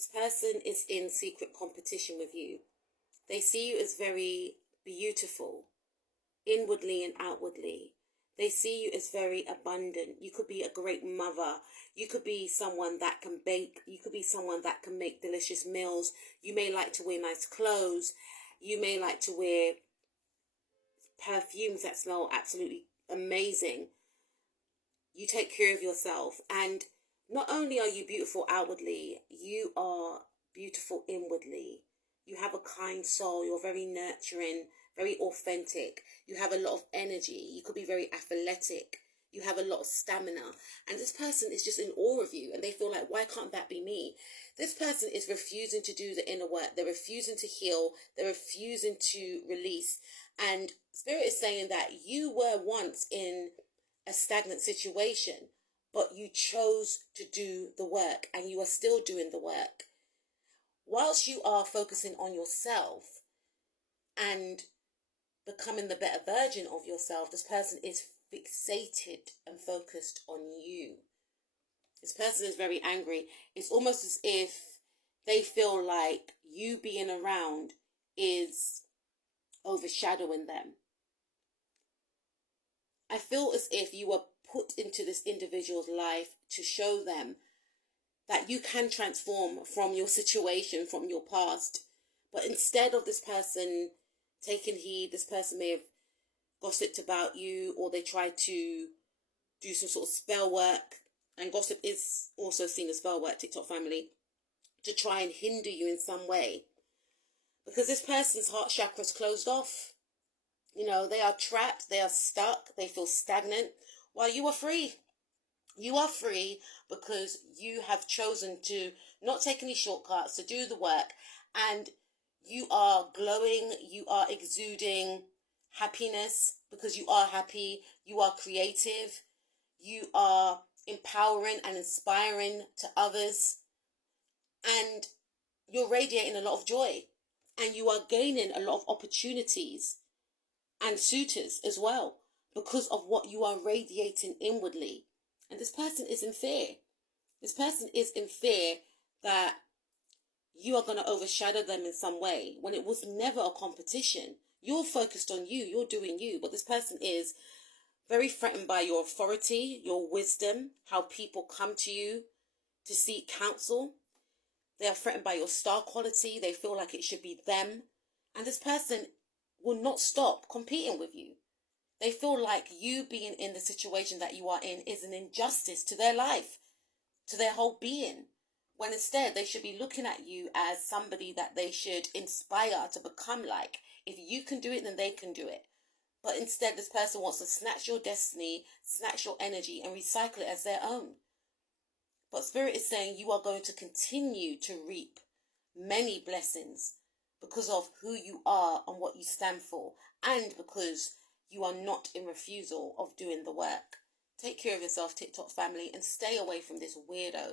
This person is in secret competition with you. They see you as very beautiful, inwardly and outwardly. They see you as very abundant. You could be a great mother. You could be someone that can bake. You could be someone that can make delicious meals. You may like to wear nice clothes. You may like to wear perfumes that smell absolutely amazing. You take care of yourself. And not only are you beautiful outwardly, you are beautiful inwardly. You have a kind soul. You're very nurturing, very authentic. You have a lot of energy. You could be very athletic. You have a lot of stamina. And this person is just in awe of you. And they feel like, why can't that be me? This person is refusing to do the inner work. They're refusing to heal. They're refusing to release. And Spirit is saying that you were once in a stagnant situation, but you chose to do the work, and you are still doing the work. Whilst you are focusing on yourself and becoming the better version of yourself, this person is fixated and focused on you. This person is very angry. It's almost as if they feel like you being around is overshadowing them. I feel as if you were put into this individual's life to show them that you can transform from your situation, from your past. But instead of this person taking heed, this person may have gossiped about you, or they tried to do some sort of spell work. And gossip is also seen as spell work, TikTok family, to try and hinder you in some way. Because this person's heart chakra is closed off. You know, they are trapped, they are stuck, they feel stagnant, while you are free. You are free because you have chosen to not take any shortcuts, to do the work, and you are glowing, you are exuding happiness because you are happy, you are creative, you are empowering and inspiring to others, and you're radiating a lot of joy, and you are gaining a lot of opportunities and suitors as well because of what you are radiating inwardly. And this person is in fear. This person is in fear that you are going to overshadow them in some way when it was never a competition. You're focused on you, you're doing you, but this person is very threatened by your authority, your wisdom, how people come to you to seek counsel. They are threatened by your star quality. They feel like it should be them. And this person will not stop competing with you. They feel like you being in the situation that you are in is an injustice to their life, to their whole being, when instead they should be looking at you as somebody that they should inspire to become like. If you can do it, then they can do it. But instead, this person wants to snatch your destiny, snatch your energy, and recycle it as their own. But Spirit is saying you are going to continue to reap many blessings because of who you are and what you stand for, and because you are not in refusal of doing the work. Take care of yourself, TikTok family, and stay away from this weirdo.